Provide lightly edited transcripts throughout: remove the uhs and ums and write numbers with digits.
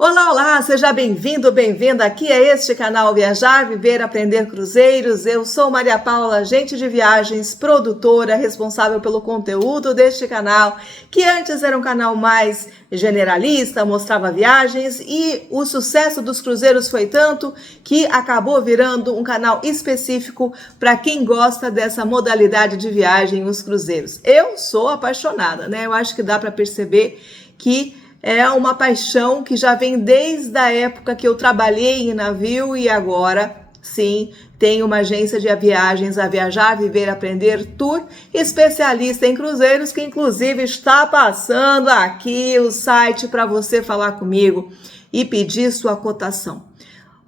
Olá, olá, seja bem-vindo, bem-vinda aqui a este canal Viajar, Viver, Aprender Cruzeiros. Eu sou Maria Paula, agente de viagens, produtora, responsável pelo conteúdo deste canal, que antes era um canal mais generalista, mostrava viagens, e o sucesso dos cruzeiros foi tanto que acabou virando um canal específico para quem gosta dessa modalidade de viagem, os cruzeiros. Eu sou apaixonada, né? Eu acho que dá para perceber que é uma paixão que já vem desde a época que eu trabalhei em navio e agora, sim, tenho uma agência de viagens, a Viajar, Viver, Aprender Tour, especialista em cruzeiros, que inclusive está passando aqui o site para você falar comigo e pedir sua cotação.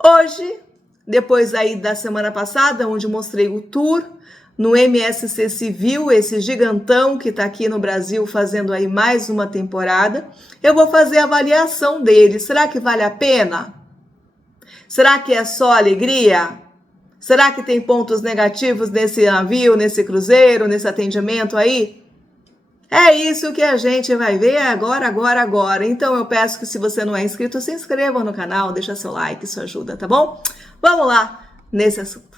Hoje, depois aí da semana passada, onde mostrei o tour no MSC Civil, esse gigantão que está aqui no Brasil fazendo aí mais uma temporada, eu vou fazer a avaliação dele. Será que vale a pena? Será que é só alegria? Será que tem pontos negativos nesse navio, nesse cruzeiro, nesse atendimento aí? É isso que a gente vai ver agora. Então eu peço que, se você não é inscrito, se inscreva no canal, deixa seu like, isso ajuda, tá bom? Vamos lá nesse assunto.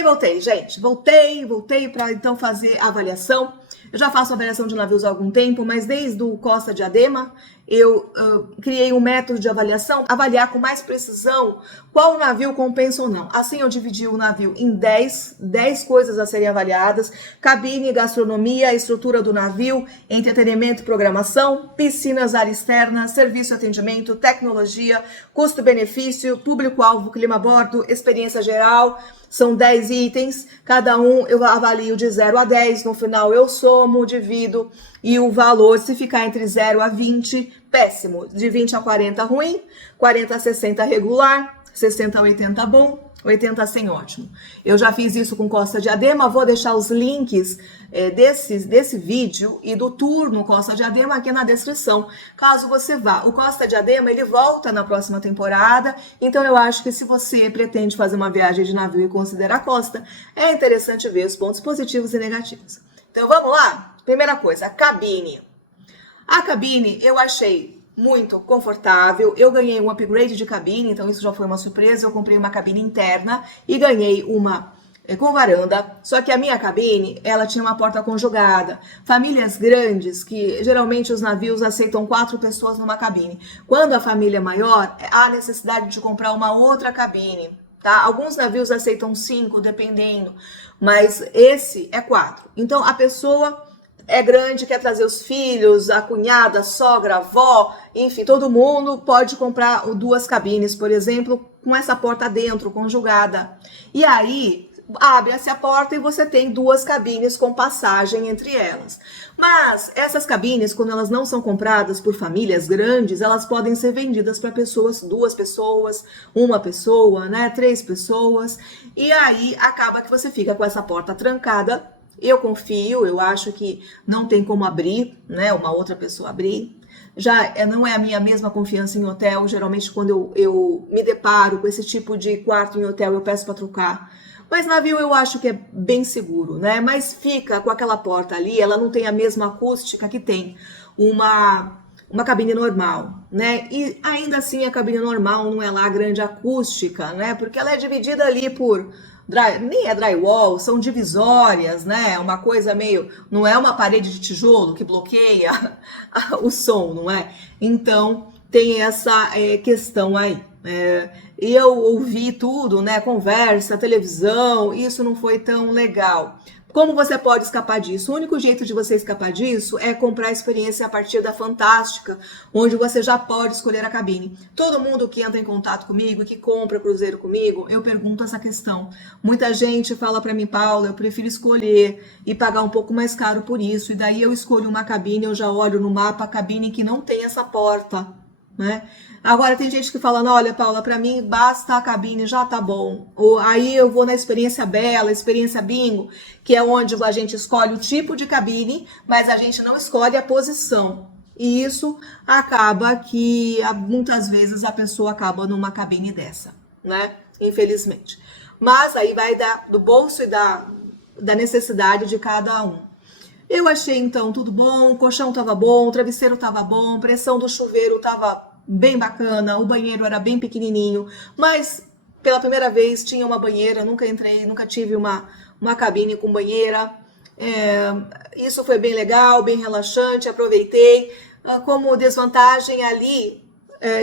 Voltei, gente. Voltei para então fazer a avaliação. Eu já faço avaliação de navios há algum tempo, mas desde o Costa Diadema eu criei um método de avaliação, avaliar com mais precisão qual navio compensa ou não. Assim eu dividi o navio em 10 coisas a serem avaliadas: cabine, gastronomia, estrutura do navio, entretenimento e programação, piscinas, área externa, serviço e atendimento, tecnologia, custo-benefício, público-alvo, clima a bordo, experiência geral. São 10 itens, cada um eu avalio de 0 a 10, no final eu somo, divido, e o valor, se ficar entre 0 a 20, péssimo. De 20 a 40, ruim, 40 a 60, regular, 60 a 80, bom, 80 a 100, ótimo. Eu já fiz isso com Costa Diadema, vou deixar os links desse vídeo e do tour no Costa Diadema aqui na descrição, caso você vá. O Costa Diadema, ele volta na próxima temporada, então eu acho que se você pretende fazer uma viagem de navio e considera a costa, é interessante ver os pontos positivos e negativos. Então vamos lá? Primeira coisa, a cabine. A cabine eu achei muito confortável, eu ganhei um upgrade de cabine, então isso já foi uma surpresa. Eu comprei uma cabine interna e ganhei uma com varanda, só que a minha cabine, ela tinha uma porta conjugada. Famílias grandes, que geralmente os navios aceitam 4 pessoas numa cabine. Quando a família é maior, há necessidade de comprar uma outra cabine, tá? Alguns navios aceitam 5, dependendo, mas esse é 4. Então a pessoa é grande, quer trazer os filhos, a cunhada, a sogra, a avó, enfim, todo mundo pode comprar 2 cabines, por exemplo, com essa porta dentro, conjugada. E aí, abre-se a porta e você tem 2 cabines com passagem entre elas. Mas essas cabines, quando elas não são compradas por famílias grandes, elas podem ser vendidas para pessoas, 2 pessoas, 1 pessoa, né, 3 pessoas. E aí acaba que você fica com essa porta trancada. Eu confio, eu acho que não tem como abrir, né, uma outra pessoa abrir. Já não é a minha mesma confiança em hotel. Geralmente quando eu me deparo com esse tipo de quarto em hotel, eu peço para trocar. Mas navio eu acho que é bem seguro, né? Mas fica com aquela porta ali, ela não tem a mesma acústica que tem uma cabine normal, né? E ainda assim a cabine normal não é lá a grande acústica, né? Porque ela é dividida ali por nem é drywall, são divisórias, né? Uma coisa meio, não é uma parede de tijolo que bloqueia o som, não é? Então tem essa questão aí. E eu ouvi tudo, né? Conversa, televisão, isso não foi tão legal. Como você pode escapar disso? O único jeito de você escapar disso é comprar a experiência a partir da Fantástica, onde você já pode escolher a cabine. Todo mundo que entra em contato comigo, que compra cruzeiro comigo, eu pergunto essa questão. Muita gente fala para mim: Paula, eu prefiro escolher e pagar um pouco mais caro por isso. E daí eu escolho uma cabine, eu já olho no mapa a cabine que não tem essa porta, né? Agora tem gente que fala: olha, Paula, para mim basta a cabine, já tá bom. Ou aí eu vou na experiência Bela, experiência Bingo, que é onde a gente escolhe o tipo de cabine, mas a gente não escolhe a posição. E isso acaba que muitas vezes a pessoa acaba numa cabine dessa, né? Infelizmente. Mas aí vai do bolso e da necessidade de cada um. Eu achei então tudo bom, o colchão estava bom, o travesseiro estava bom, a pressão do chuveiro estava bem bacana, o banheiro era bem pequenininho, mas pela primeira vez tinha uma banheira, nunca entrei, nunca tive uma cabine com banheira. Isso foi bem legal, bem relaxante, aproveitei. Como desvantagem ali,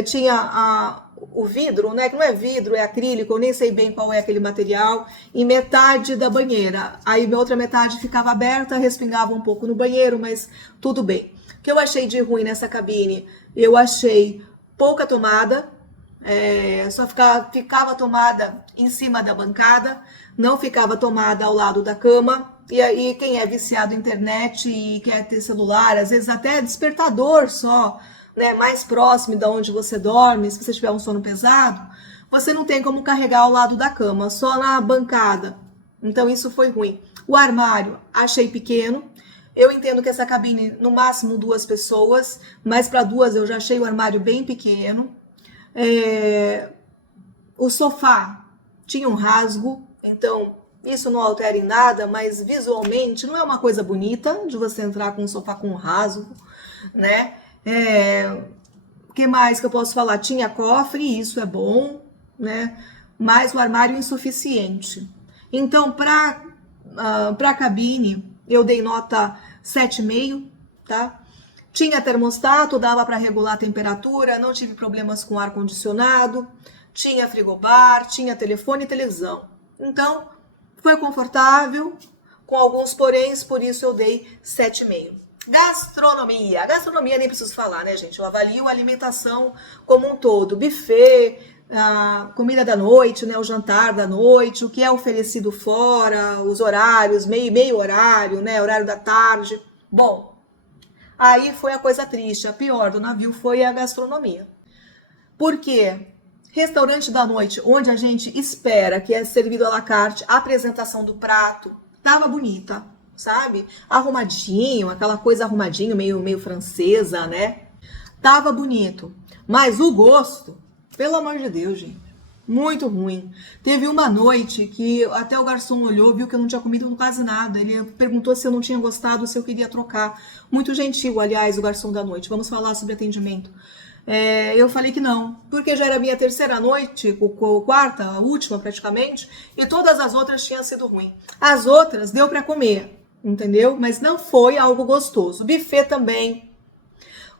tinha o vidro, né? Que não é vidro, é acrílico, eu nem sei bem qual é aquele material, em metade da banheira. Aí minha outra metade ficava aberta, respingava um pouco no banheiro, mas tudo bem. O que eu achei de ruim nessa cabine? Eu achei pouca tomada, só ficava tomada em cima da bancada, não ficava tomada ao lado da cama. E aí quem é viciado em internet e quer ter celular, às vezes até despertador só, né, mais próximo de onde você dorme, se você tiver um sono pesado, você não tem como carregar ao lado da cama, só na bancada. Então isso foi ruim. O armário achei pequeno. Eu entendo que essa cabine, no máximo 2 pessoas, mas para 2 eu já achei o armário bem pequeno. O sofá tinha um rasgo, então isso não altera em nada, mas visualmente não é uma coisa bonita de você entrar com um sofá com um rasgo, né? O que mais que eu posso falar? Tinha cofre, isso é bom, né? Mas o armário é insuficiente. Então, para a cabine, eu dei nota 7,5, tá? Tinha termostato, dava para regular a temperatura, não tive problemas com ar-condicionado, tinha frigobar, tinha telefone e televisão. Então, foi confortável, com alguns poréns, por isso eu dei 7,5. Gastronomia. Gastronomia nem preciso falar, né, gente? Eu avalio a alimentação como um todo. Buffet, a comida da noite, né, o jantar da noite, o que é oferecido fora, os horários, meio horário, né, horário da tarde. Bom, aí foi a coisa triste. A pior do navio foi a gastronomia. Por quê? Restaurante da noite, onde a gente espera que é servido à la carte, a apresentação do prato tava bonita, sabe? Arrumadinho, aquela coisa arrumadinho, meio francesa, né? Tava bonito. Mas o gosto, pelo amor de Deus, gente, muito ruim. Teve uma noite que até o garçom olhou, viu que eu não tinha comido quase nada. Ele perguntou se eu não tinha gostado, se eu queria trocar. Muito gentil, aliás, o garçom da noite. Vamos falar sobre atendimento. Eu falei que não, porque já era a minha terceira noite, quarta, a última praticamente, e todas as outras tinham sido ruins. As outras deu para comer, entendeu? Mas não foi algo gostoso. Buffet também.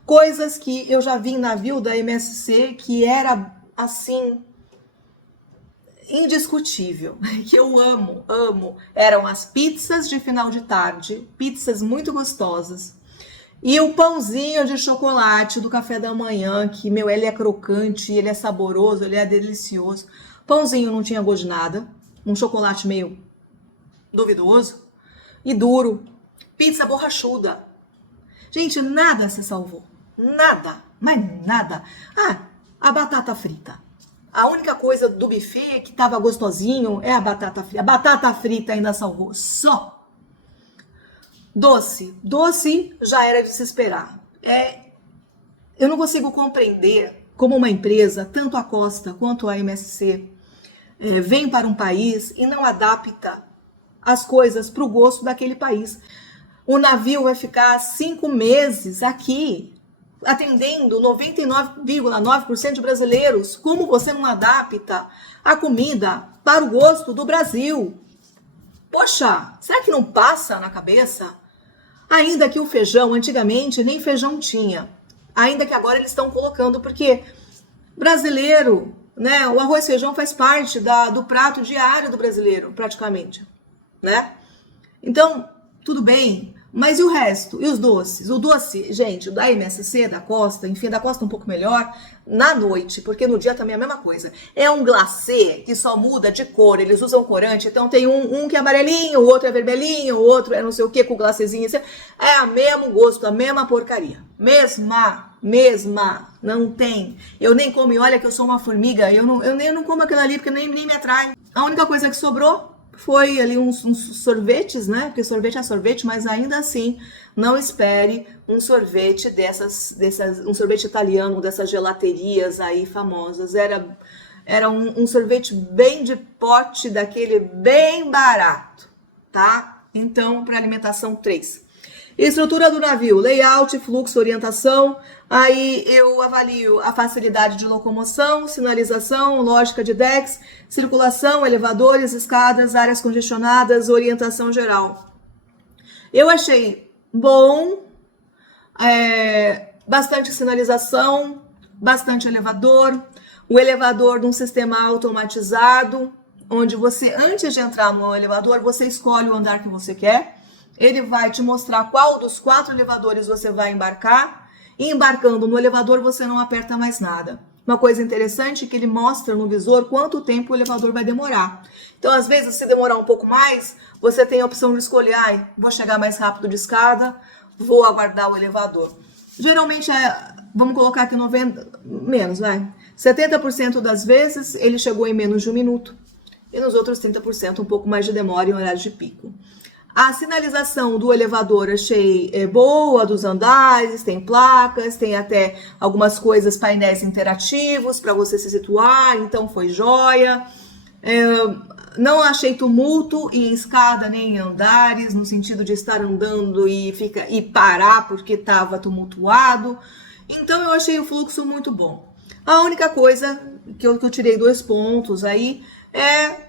Coisas que eu já vi em navio da MSC que era, assim, indiscutível, que eu amo. Eram as pizzas de final de tarde, pizzas muito gostosas. E o pãozinho de chocolate do café da manhã, que, ele é crocante, ele é saboroso, ele é delicioso. Pãozinho não tinha gosto de nada, um chocolate meio duvidoso e duro. Pizza borrachuda. Gente, nada se salvou. Nada, mas nada. A batata frita. A única coisa do buffet que tava gostosinho é a batata frita. A batata frita ainda salvou. Só. Doce já era de se esperar. Eu não consigo compreender como uma empresa, tanto a Costa quanto a MSC, vem para um país e não adapta as coisas para o gosto daquele país. O navio vai ficar 5 meses aqui, atendendo 99,9% de brasileiros. Como você não adapta a comida para o gosto do Brasil? Poxa, será que não passa na cabeça? Ainda que o feijão, antigamente, nem feijão tinha. Ainda que agora eles estão colocando, porque brasileiro, né? O arroz e feijão faz parte do prato diário do brasileiro, praticamente, né? Então, tudo bem. Mas e o resto? E os doces? O doce, gente, da MSC, da Costa, enfim, da Costa um pouco melhor, na noite, porque no dia também é a mesma coisa. É um glacê que só muda de cor, eles usam corante, então tem um que é amarelinho, o outro é vermelhinho, o outro é não sei o que, com glacêzinho. É o mesmo gosto, a mesma porcaria. Mesma, não tem. Eu nem como, e olha que eu sou uma formiga, eu não como aquilo ali porque nem me atrai. A única coisa que sobrou foi ali uns sorvetes, né? Porque sorvete é sorvete, mas ainda assim, não espere um sorvete um sorvete italiano, dessas gelaterias aí famosas. Era um sorvete bem de pote, daquele bem barato, tá? Então, para alimentação 3. Estrutura do navio, layout, fluxo, orientação. Aí eu avalio a facilidade de locomoção, sinalização, lógica de decks, circulação, elevadores, escadas, áreas congestionadas, orientação geral. Eu achei bom, bastante sinalização, bastante elevador, o elevador de um sistema automatizado, onde você, antes de entrar no elevador, você escolhe o andar que você quer. Ele vai te mostrar qual dos 4 elevadores você vai embarcar. E embarcando no elevador, você não aperta mais nada. Uma coisa interessante é que ele mostra no visor quanto tempo o elevador vai demorar. Então, às vezes, se demorar um pouco mais, você tem a opção de escolher, vou chegar mais rápido de escada, vou aguardar o elevador. Geralmente, vamos colocar aqui 70% das vezes, ele chegou em menos de 1 minuto. E nos outros 30%, um pouco mais de demora em horário de pico. A sinalização do elevador achei boa, dos andares, tem placas, tem até algumas coisas, painéis interativos para você se situar, então foi jóia. Não achei tumulto em escada nem em andares, no sentido de estar andando e parar porque estava tumultuado. Então eu achei o fluxo muito bom. A única coisa que eu tirei 2 pontos aí é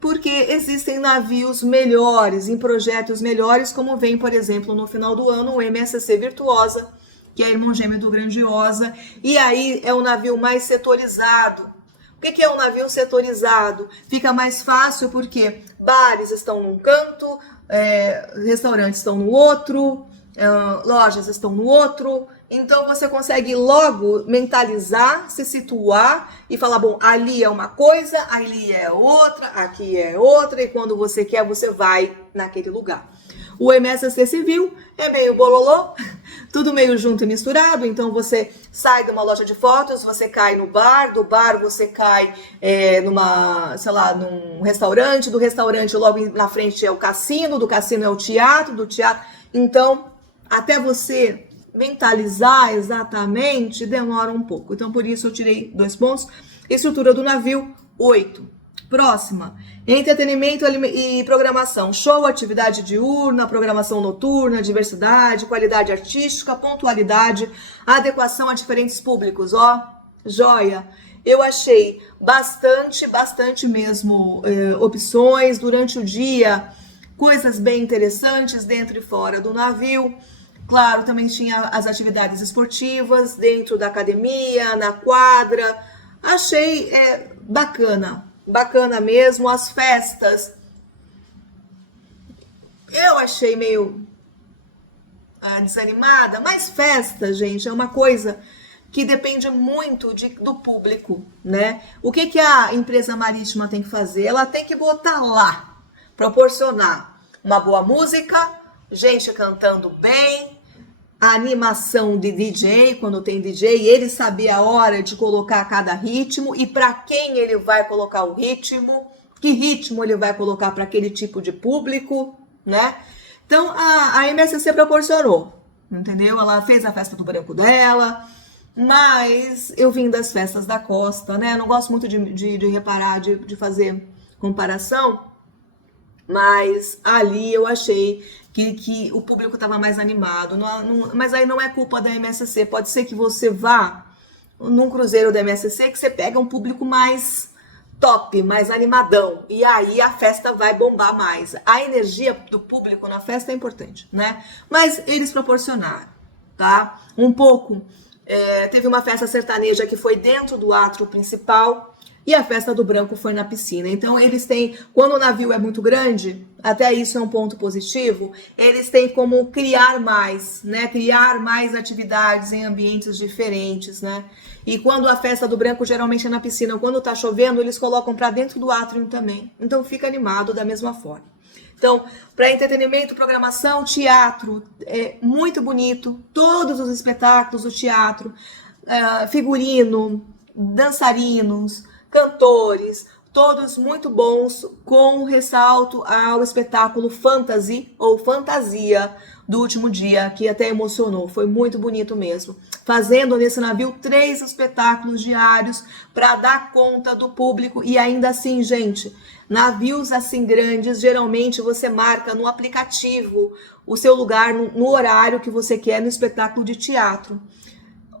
porque existem navios melhores, em projetos melhores, como vem, por exemplo, no final do ano, o MSC Virtuosa, que é irmão gêmeo do Grandiosa, e aí é um navio mais setorizado. O que é um navio setorizado? Fica mais fácil porque bares estão num canto, restaurantes estão no outro, lojas estão no outro, então você consegue logo mentalizar, se situar e falar, bom, ali é uma coisa, ali é outra, aqui é outra, e quando você quer, você vai naquele lugar. O MSC Civil é meio bololô, tudo meio junto e misturado, então você sai de uma loja de fotos, você cai no bar, do bar você cai num restaurante, do restaurante logo na frente é o cassino, do cassino é o teatro, do teatro, então até você mentalizar exatamente demora um pouco. Então, por isso eu tirei 2 pontos. Estrutura do navio, 8. Próxima, entretenimento e programação. Show, atividade diurna, programação noturna, diversidade, qualidade artística, pontualidade, adequação a diferentes públicos. Joia. Eu achei bastante mesmo opções durante o dia, coisas bem interessantes dentro e fora do navio. Claro, também tinha as atividades esportivas dentro da academia, na quadra. Achei bacana mesmo. As festas, eu achei meio desanimada, mas festa, gente, é uma coisa que depende muito do público, né? O que a empresa marítima tem que fazer? Ela tem que botar lá, proporcionar uma boa música, gente cantando bem, a animação de DJ, quando tem DJ, ele saber a hora de colocar cada ritmo e para quem ele vai colocar o ritmo, que ritmo ele vai colocar para aquele tipo de público, né? Então, a MSC proporcionou, entendeu? Ela fez a festa do branco dela, mas eu vim das festas da costa, né? Eu não gosto muito de reparar, de fazer comparação, mas ali eu achei que o público estava mais animado. Mas aí não é culpa da MSC. Pode ser que você vá num cruzeiro da MSC que você pega um público mais top, mais animadão. E aí a festa vai bombar mais. A energia do público na festa é importante, né? Mas eles proporcionaram, tá? Um pouco. Teve uma festa sertaneja que foi dentro do átrio principal. E a festa do branco foi na piscina. Então, eles têm, quando o navio é muito grande, até isso é um ponto positivo, eles têm como criar mais, né? Criar mais atividades em ambientes diferentes, né? E quando a festa do branco geralmente é na piscina, quando tá chovendo, eles colocam para dentro do átrio também. Então, fica animado da mesma forma. Então, para entretenimento, programação, teatro, é muito bonito. Todos os espetáculos do teatro, figurino, dançarinos, cantores, todos muito bons, com ressalto ao espetáculo Fantasy ou Fantasia do último dia, que até emocionou, foi muito bonito mesmo. Fazendo nesse navio 3 espetáculos diários para dar conta do público e ainda assim, gente, Navios assim grandes, geralmente você marca no aplicativo o seu lugar no horário que você quer no espetáculo de teatro.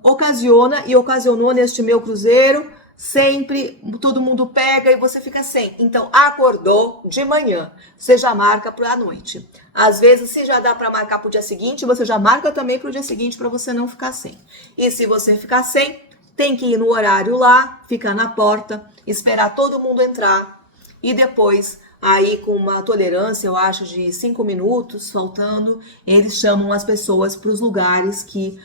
Ocasiona e ocasionou neste meu cruzeiro, sempre todo mundo pega e você fica sem. Então, acordou de manhã, você já marca para a noite. Às vezes, se já dá para marcar para o dia seguinte, você já marca também para o dia seguinte para você não ficar sem. E se você ficar sem, tem que ir no horário lá, ficar na porta, esperar todo mundo entrar e depois, aí com uma tolerância, eu acho, de 5 minutos, faltando, eles chamam as pessoas para os lugares que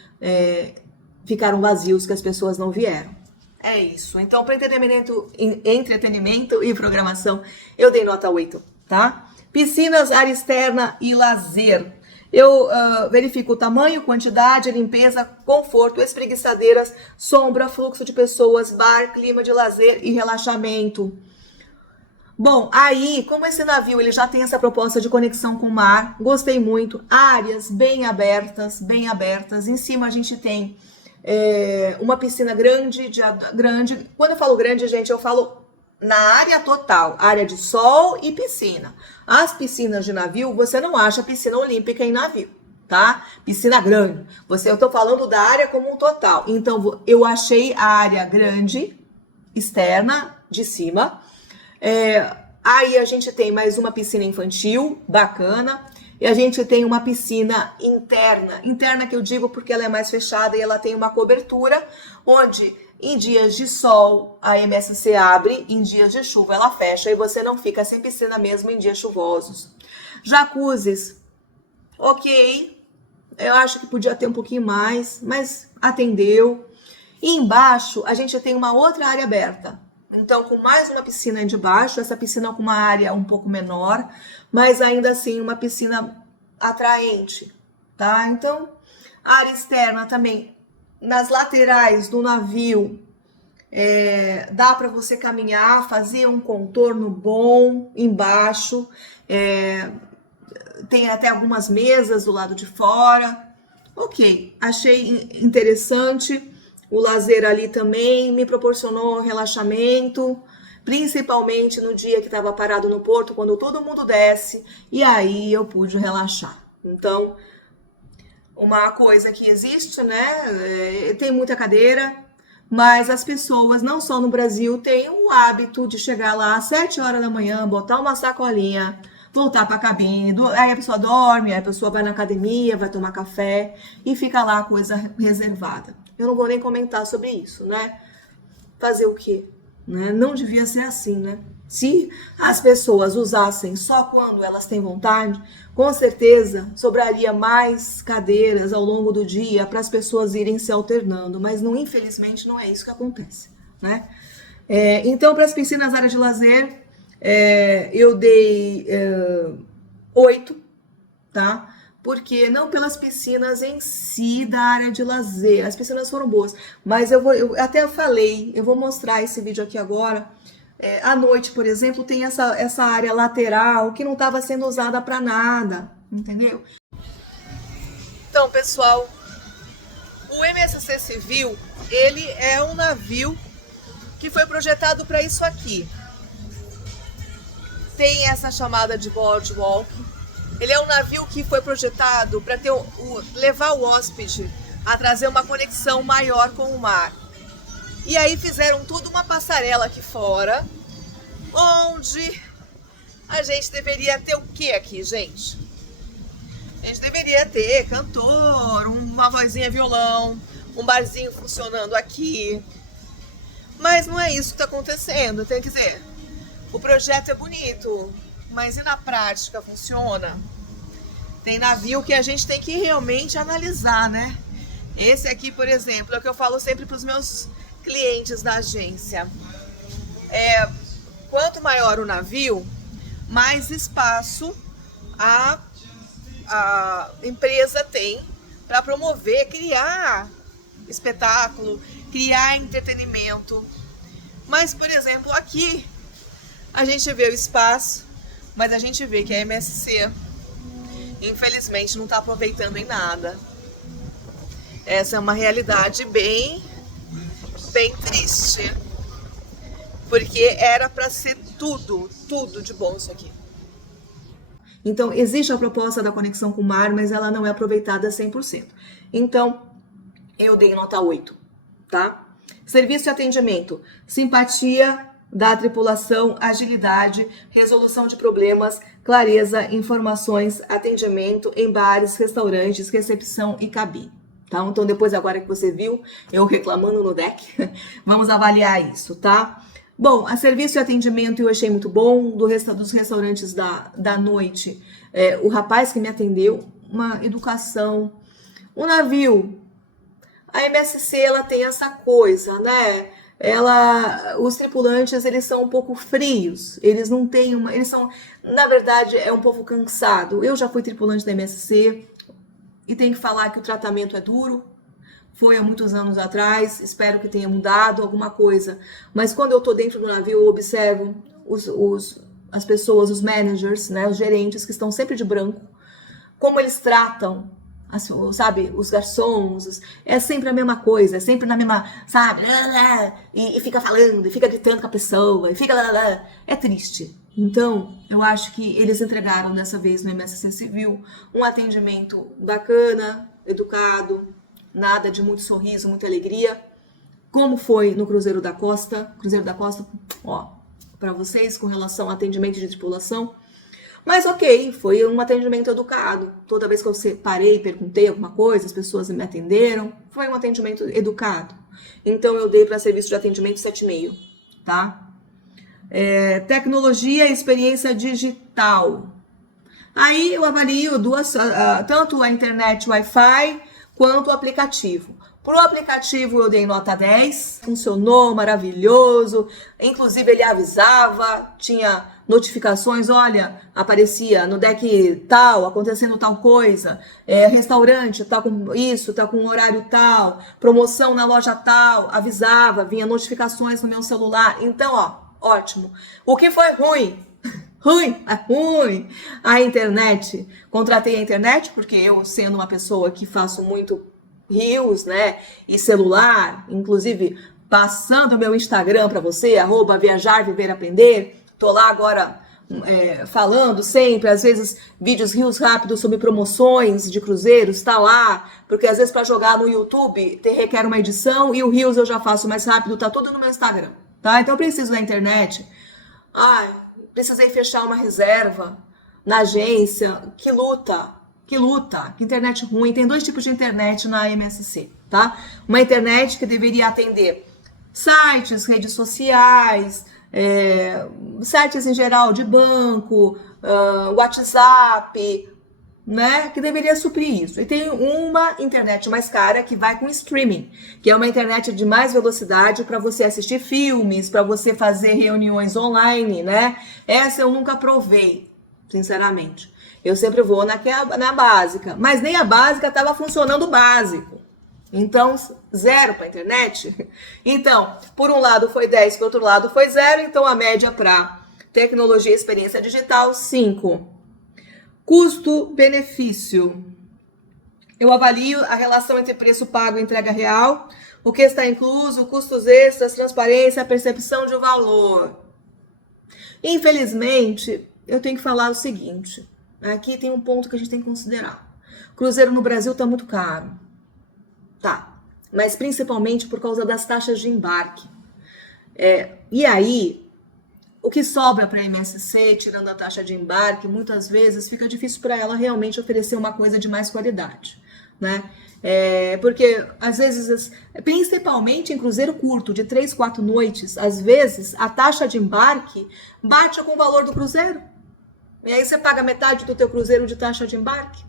ficaram vazios, que as pessoas não vieram. É isso. Então, para entretenimento e programação, eu dei nota 8, tá? Piscinas, área externa e lazer. Eu verifico o tamanho, quantidade, limpeza, conforto, espreguiçadeiras, sombra, fluxo de pessoas, bar, clima de lazer e relaxamento. Bom, aí, como esse navio ele já tem essa proposta de conexão com o mar, gostei muito. Áreas bem abertas, bem abertas. Em cima a gente tem uma piscina grande. Quando eu falo grande, gente, eu falo na área total, área de sol e piscina. As piscinas de navio, você não acha piscina olímpica em navio, tá? Piscina grande. Eu tô falando da área como um total. Então, eu achei a área grande, externa, de cima. Aí a gente tem mais uma piscina infantil, bacana. E a gente tem uma piscina interna que eu digo porque ela é mais fechada e ela tem uma cobertura, onde em dias de sol a MSC abre, em dias de chuva ela fecha e você não fica sem piscina mesmo em dias chuvosos. Jacuzzis, ok, eu acho que podia ter um pouquinho mais, mas atendeu. E embaixo a gente tem uma outra área aberta. Então, com mais uma piscina de baixo, essa piscina com uma área um pouco menor, mas ainda assim uma piscina atraente, tá? Então, a área externa também, nas laterais do navio, dá para você caminhar, fazer um contorno bom embaixo, tem até algumas mesas do lado de fora. Ok, achei interessante. O lazer ali também me proporcionou relaxamento, principalmente no dia que estava parado no porto, quando todo mundo desce, e aí eu pude relaxar. Então, uma coisa que existe, né? Tem muita cadeira, mas as pessoas, não só no Brasil, têm o hábito de chegar lá às 7 horas da manhã, botar uma sacolinha, voltar para a cabine, aí a pessoa dorme, aí a pessoa vai na academia, vai tomar café e fica lá a coisa reservada. Eu não vou nem comentar sobre isso, né? Fazer o quê? Né? Não devia ser assim, né? Se as pessoas usassem só quando elas têm vontade, com certeza sobraria mais cadeiras ao longo do dia para as pessoas irem se alternando, mas não, infelizmente não é isso que acontece, né? Então, para as piscinas área de lazer, eu dei 8, tá? Porque não pelas piscinas em si da área de lazer, as piscinas foram boas, mas eu até falei, eu vou mostrar esse vídeo aqui agora. À noite, por exemplo, tem essa área lateral que não estava sendo usada para nada, entendeu? Então, pessoal, o MSC Civil, ele é um navio que foi projetado para isso aqui. Tem essa chamada de boardwalk. Ele é um navio que foi projetado para levar o hóspede a trazer uma conexão maior com o mar. E aí fizeram toda uma passarela aqui fora, onde a gente deveria ter o que aqui, gente? A gente deveria ter cantor, uma vozinha violão, um barzinho funcionando aqui. Mas não é isso que está acontecendo, tem que dizer. O projeto é bonito, mas e na prática funciona? Tem navio que a gente tem que realmente analisar, né? Esse aqui, por exemplo, é o que eu falo sempre para os meus clientes da agência. Quanto maior o navio, mais espaço a empresa tem para promover, criar espetáculo, criar entretenimento. Mas, por exemplo, aqui a gente vê o espaço, mas a gente vê que a MSC, infelizmente, não está aproveitando em nada. Essa é uma realidade bem triste, porque era para ser tudo de bom isso aqui. Então, existe a proposta da conexão com o mar, mas ela não é aproveitada 100%. Então, eu dei nota 8, tá? Serviço de atendimento, simpatia da tripulação, agilidade, resolução de problemas, clareza, informações, atendimento em bares, restaurantes, recepção e cabine. Tá? Então, depois agora que você viu eu reclamando no deck, vamos avaliar isso, tá? Bom, a serviço de atendimento eu achei muito bom, dos restaurantes da noite, o rapaz que me atendeu, uma educação, o navio, a MSC, ela tem essa coisa, né? Os tripulantes, eles são um pouco frios, eles não têm eles são, na verdade, é um povo cansado. Eu já fui tripulante da MSC e tenho que falar que o tratamento é duro. Foi há muitos anos atrás, espero que tenha mudado alguma coisa. Mas quando eu tô dentro do navio, eu observo as pessoas, os managers, né, os gerentes que estão sempre de branco, como eles tratam, sabe, os garçons, é sempre a mesma coisa, é sempre na mesma, sabe, e fica falando, e fica gritando com a pessoa, e fica, é triste. Então, eu acho que eles entregaram dessa vez no MSC Civil um atendimento bacana, educado, nada de muito sorriso, muita alegria, como foi no Cruzeiro da Costa, ó, para vocês com relação ao atendimento de tripulação. Mas ok, foi um atendimento educado. Toda vez que eu parei, perguntei alguma coisa, as pessoas me atenderam. Foi um atendimento educado. Então eu dei para serviço de atendimento 7,5, tá? Tecnologia e experiência digital. Aí eu avalio tanto a internet Wi-Fi quanto o aplicativo. Pro aplicativo eu dei nota 10, funcionou, maravilhoso, inclusive ele avisava, tinha notificações, olha, aparecia no deck tal, acontecendo tal coisa, restaurante tá com isso, tá com horário tal, promoção na loja tal, avisava, vinha notificações no meu celular, então, ó, ótimo. O que foi ruim? Ruim. A internet, contratei a internet porque eu, sendo uma pessoa que faço muito reels, né, e celular, inclusive passando o meu Instagram para você, @viajar, viver, aprender, tô lá agora falando sempre, às vezes vídeos reels rápidos sobre promoções de cruzeiros, tá lá, porque às vezes para jogar no YouTube requer uma edição e o reels eu já faço mais rápido, tá tudo no meu Instagram, tá? Então eu preciso da internet. Precisei fechar uma reserva na agência, que internet ruim. Tem 2 tipos de internet na MSC, tá? Uma internet que deveria atender sites, redes sociais, sites em geral de banco, WhatsApp, né? Que deveria suprir isso. E tem uma internet mais cara que vai com streaming, que é uma internet de mais velocidade para você assistir filmes, para você fazer reuniões online, né? Essa eu nunca provei, sinceramente. Eu sempre vou na básica, mas nem a básica estava funcionando básico. Então, 0 para a internet. Então, por um lado foi 10, por outro lado foi 0. Então, a média para tecnologia e experiência digital, 5. Custo-benefício. Eu avalio a relação entre preço pago e entrega real, o que está incluso, custos extras, transparência, percepção de valor. Infelizmente, eu tenho que falar o seguinte. Aqui tem um ponto que a gente tem que considerar. Cruzeiro no Brasil está muito caro. Tá. Mas principalmente por causa das taxas de embarque. E aí, o que sobra para a MSC, tirando a taxa de embarque, muitas vezes fica difícil para ela realmente oferecer uma coisa de mais qualidade, né? Porque, às vezes, principalmente em cruzeiro curto, de 3, 4 noites, às vezes, a taxa de embarque bate com o valor do cruzeiro. E aí você paga metade do teu cruzeiro de taxa de embarque.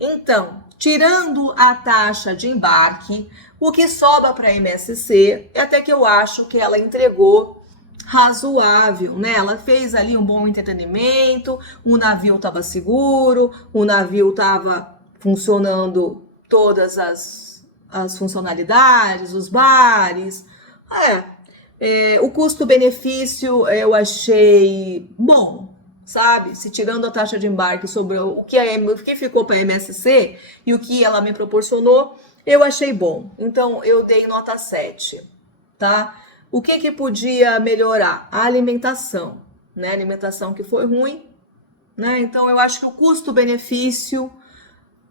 Então, tirando a taxa de embarque, o que sobra para a MSC, até que eu acho que ela entregou razoável, né? Ela fez ali um bom entretenimento, o navio estava seguro, o navio estava funcionando todas as funcionalidades, os bares. O custo-benefício eu achei bom, sabe? Se tirando a taxa de embarque sobre o que ficou para a MSC e o que ela me proporcionou, eu achei bom. Então, eu dei nota 7, tá? O que podia melhorar? A alimentação. né? Alimentação que foi ruim, né? Então eu acho que o custo-benefício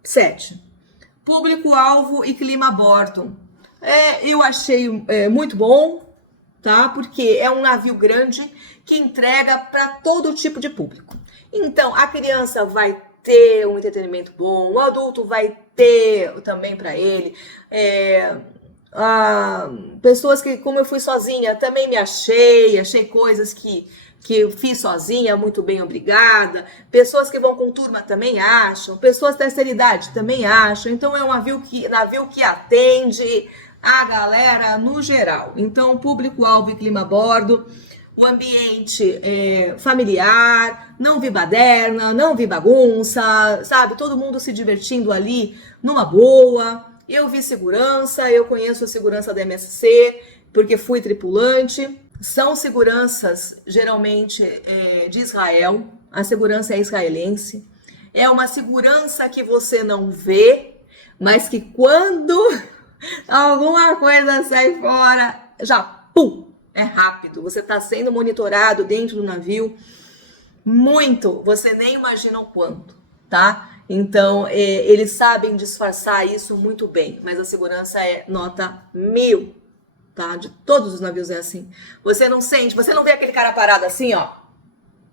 7. Público-alvo e clima a bordo. Eu achei muito bom, tá? Porque é um navio grande que entrega para todo tipo de público. Então, a criança vai ter um entretenimento bom, o adulto vai ter também para ele. Pessoas que, como eu fui sozinha, também me achei coisas que eu fiz sozinha, muito bem, obrigada. Pessoas que vão com turma também acham, pessoas da terceira idade também acham. Então, é um navio que atende a galera no geral. Então, público-alvo e clima a bordo, o ambiente familiar, não vi baderna, não vi bagunça, sabe? Todo mundo se divertindo ali numa boa. Eu vi segurança, eu conheço a segurança da MSC, porque fui tripulante. São seguranças, geralmente, de Israel. A segurança é israelense. É uma segurança que você não vê, mas que quando alguma coisa sai fora, já, pum, é rápido. Você está sendo monitorado dentro do navio muito, você nem imagina o quanto, tá? Então, eles sabem disfarçar isso muito bem, mas a segurança é nota 1000, tá? De todos os navios é assim. Você não sente, você não vê aquele cara parado assim, ó.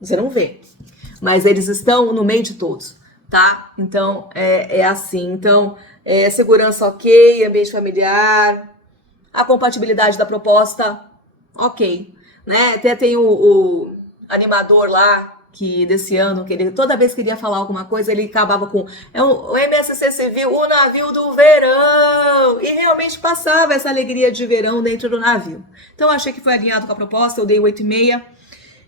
Você não vê. Mas eles estão no meio de todos, tá? Então, é assim. Então, segurança ok, ambiente familiar, a compatibilidade da proposta ok, né? Até tem o animador lá, que desse ano, que ele toda vez que queria falar alguma coisa, ele acabava com o MSC Civil, o navio do verão, e realmente passava essa alegria de verão dentro do navio. Então, achei que foi alinhado com a proposta, eu dei 8,5.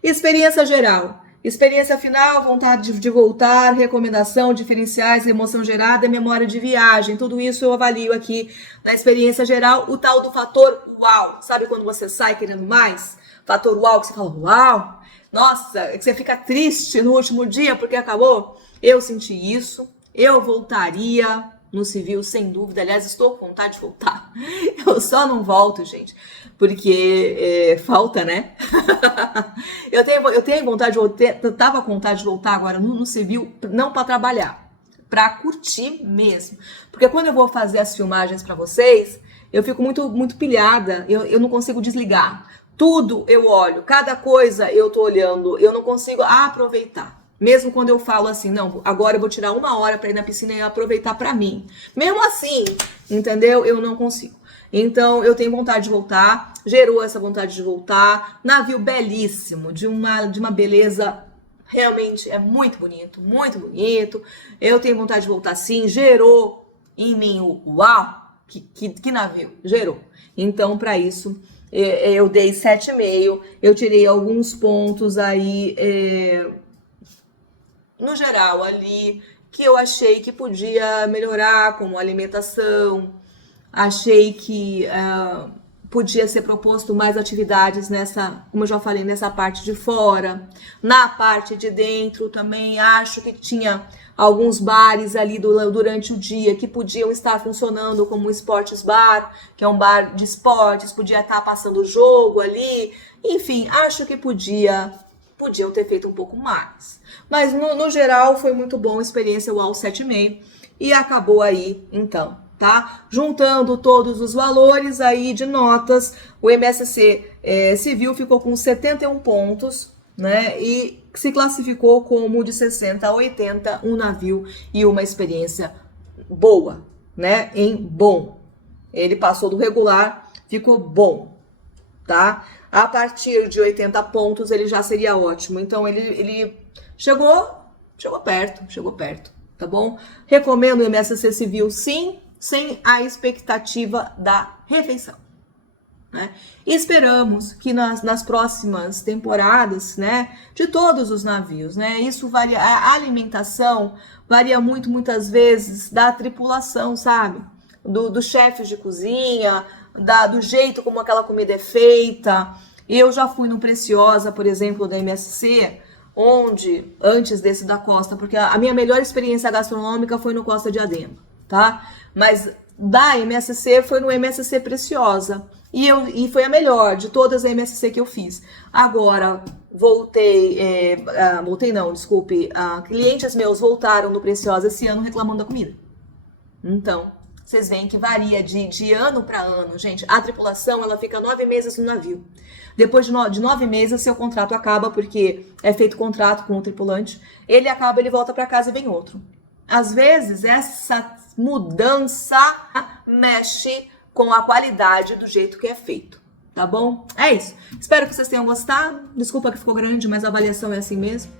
Experiência geral. Experiência final, vontade de voltar, recomendação, diferenciais, emoção gerada, memória de viagem. Tudo isso eu avalio aqui na experiência geral. O tal do fator uau. Sabe quando você sai querendo mais? Fator uau, que você fala uau. Nossa, que você fica triste no último dia porque acabou. Eu senti isso. Eu voltaria no civil, sem dúvida. Aliás, estou com vontade de voltar. Eu só não volto, gente, porque falta, né? eu tenho vontade de voltar, eu tava com vontade de voltar agora no civil, não para trabalhar, para curtir mesmo. Porque quando eu vou fazer as filmagens para vocês, eu fico muito, muito pilhada, eu não consigo desligar. Tudo eu olho, cada coisa eu tô olhando, eu não consigo aproveitar. Mesmo quando eu falo assim, não, agora eu vou tirar 1 hora para ir na piscina e aproveitar para mim. Mesmo assim, entendeu? Eu não consigo. Então, eu tenho vontade de voltar, gerou essa vontade de voltar. Navio belíssimo, de uma beleza, realmente é muito bonito, muito bonito. Eu tenho vontade de voltar sim, gerou em mim o uau, que navio, gerou. Então, para isso, eu dei 7,5, eu tirei alguns pontos aí, no geral ali, que eu achei que podia melhorar, como alimentação. Achei que podia ser proposto mais atividades nessa, como eu já falei, nessa parte de fora. Na parte de dentro também acho que tinha alguns bares ali durante o dia que podiam estar funcionando como um esportes bar, que é um bar de esportes, podia estar passando jogo ali. Enfim, acho que podiam ter feito um pouco mais. Mas no geral foi muito bom, experiência UAU 7,5 e acabou aí então. Tá? Juntando todos os valores aí de notas, o MSC Civil ficou com 71 pontos, né? E se classificou como de 60 a 80, um navio e uma experiência boa, né? Em bom. Ele passou do regular, ficou bom, tá? A partir de 80 pontos ele já seria ótimo. Então ele chegou perto, tá bom? Recomendo o MSC Civil sim, sem a expectativa da refeição, né? E esperamos que nas próximas temporadas, né, de todos os navios, né, isso varia, a alimentação varia muito, muitas vezes, da tripulação, sabe? Dos chefes de cozinha, do jeito como aquela comida é feita. Eu já fui no Preciosa, por exemplo, da MSC, onde, antes desse da Costa, porque a minha melhor experiência gastronômica foi no Costa Diadema, tá? Mas da MSC foi no MSC Preciosa. E foi a melhor de todas as MSC que eu fiz. Agora, clientes meus voltaram no Preciosa esse ano reclamando da comida. Então, vocês veem que varia de ano para ano, gente. A tripulação, ela fica 9 meses no navio. Depois de 9 meses, seu contrato acaba, porque é feito contrato com o tripulante. Ele acaba, ele volta para casa e vem outro. Às vezes, essa mudança mexe com a qualidade do jeito que é feito, tá bom? É isso. Espero que vocês tenham gostado. Desculpa que ficou grande, mas a avaliação é assim mesmo.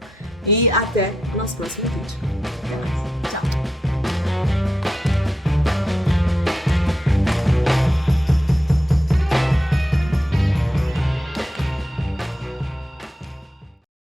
E até o nosso próximo vídeo.